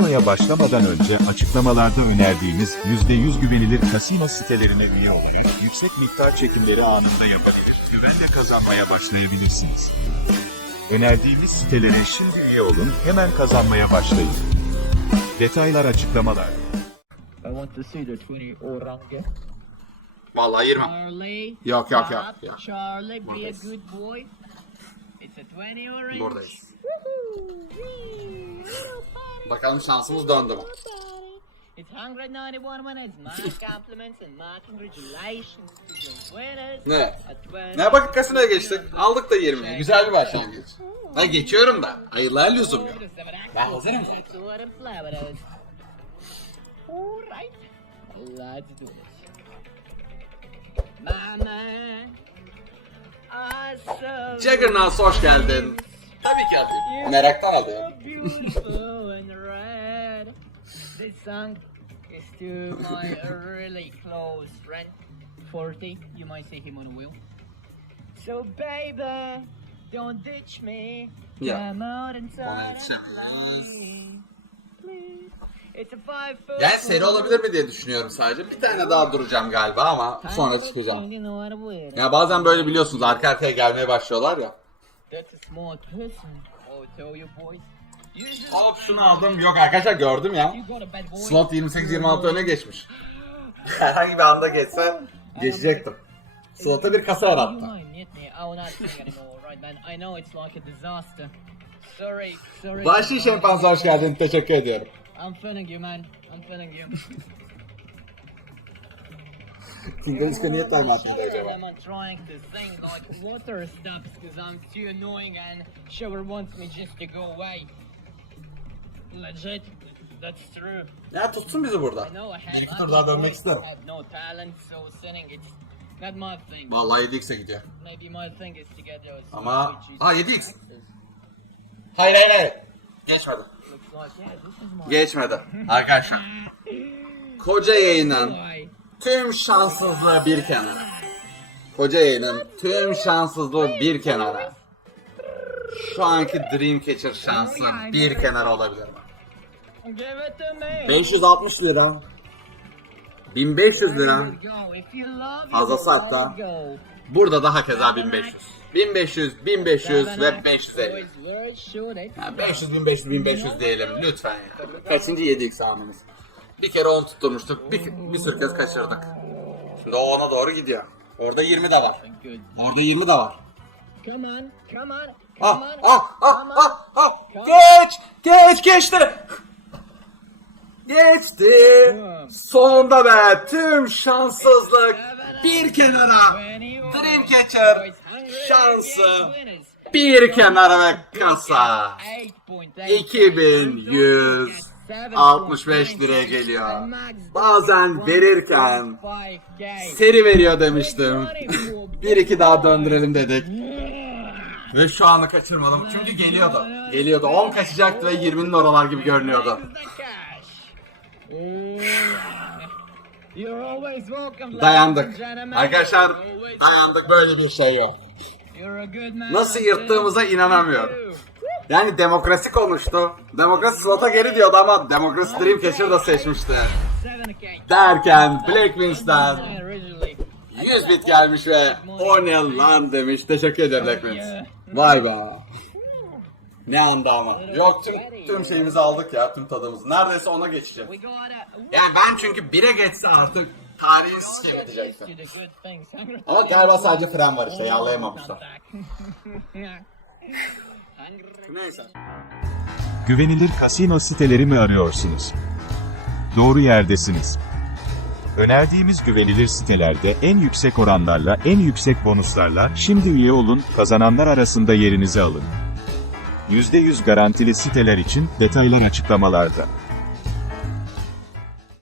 Kasinoya başlamadan önce açıklamalarda önerdiğimiz %100 güvenilir kasino sitelerine üye olarak yüksek miktar çekimleri anında yapabilir, güvenle kazanmaya başlayabilirsiniz. Önerdiğimiz sitelere şimdi üye olun, hemen kazanmaya başlayın. Detaylar açıklamalarda. I want to see the 20 orange. Vallahi 20. Charlie. Yok, yok, yok, yok. Charlie, be a Buradayız. good boy. It's a 20 orange. Buradayız. Woohoo! Bakalım şansımız döndü mü? It's 191 minutes. My compliments and my congratulations to the winners. Ne? At 20 Ne bakıp kasinoya geçtik. Aldık da 20. Güzel bir başlangıç. Ha geçiyorum da. Hayırlı lüzum yok. Ben hazırım zaten. Alright. Let's do this. Hoş geldin. Tabii ki alayım. Meraktan alıyorum. so beautiful and red. This song is to my really close friend, 40. You might see him on a wheel. So baby, don't ditch me. Yeah. Come out inside and play. Please. It's a five foot. Yani seri olabilir mi diye düşünüyorum sadece. Bir tane daha duracağım galiba ama sonra çıkacağım. Ya bazen böyle biliyorsunuz arka arkaya gelmeye başlıyorlar ya. That's a small person. Oh, tell you boys. Şunu aldım. Yok arkadaşlar gördüm ya. Slot 28-26 öne geçmiş. Herhangi bir anda geçse geçecektim. Slot'a bir kasa yarattı. Vahşi şempanze hoş geldin. Teşekkür ediyorum. I'm feeling you, man. I'm feeling you. Kingarisco niye time Shower acaba? them, I'm trying to sing like water stops because I'm too annoying and Shower wants me just to go away. Legit, that's true. Ya tutsun bizi burada. I know I have. Bir iki tur daha dönmek isterim. no talent, so singing it's not my thing. Vallahi 7x'e gidiyor. Maybe my thing is to get those. Ama-. Ha, 7x. Hayır hayır hayır. Geçmedi. Geçmedi. Arkadaşlar. Koca yayının tüm şanssızlığı bir kenara. Koca yayının tüm şanssızlığı bir kenara. Şu anki Dreamcatcher şansı bir kenara olabilir mi? 560 lira. 1500 lira. Fazlası hatta. Burada daha keza 1500. 1500, 1500 ve 550. Boys, let's shoot it. Ya 500, 1500, 1500 diyelim lütfen ya. Kaçıncı 7x hamimiz? Bir kere 10 tutturmuştuk. Bir, bir sürü kez kaçırdık. Şimdi o 10'a doğru gidiyor. Orada 20 de var. Orada 20 de var. Come on, come on, Ah, come on. ah, ah, ah, ah. Geç, geç, geçti. Geçti. Sonunda be tüm şanssızlık bir kenara. Dreamcatcher şansı bir kenara ve kasa. Eight point eight. 2165 liraya geliyor. Bazen verirken seri veriyor demiştim. bir iki daha döndürelim dedik. Ve şu anı kaçırmadım çünkü geliyordu. Geliyordu. 10 kaçacaktı ve 20'nin oralar gibi görünüyordu. Dayandık. Arkadaşlar dayandık böyle bir şey yok. Nasıl yırttığımıza inanamıyorum. Yani demokrasi konuştu. Demokrasi slota geri diyordu ama demokrasi Dreamcatcher da seçmişti. Derken Black Wings'ten 100 bit gelmiş ve o ne lan demiş. Teşekkür ederim Black Wings. Vay be. Ne anda ama. Yok tüm, tüm şeyimizi aldık ya tüm tadımızı. Neredeyse ona geçeceğim. Yani ben çünkü 1'e geçse artık tarihin sikim edecektim. Ama galiba sadece fren var işte yağlayamamışlar. Neyse. Güvenilir kasino siteleri mi arıyorsunuz? Doğru yerdesiniz. Önerdiğimiz güvenilir sitelerde en yüksek oranlarla, en yüksek bonuslarla şimdi üye olun, kazananlar arasında yerinizi alın. %100 garantili siteler için detaylar açıklamalarda.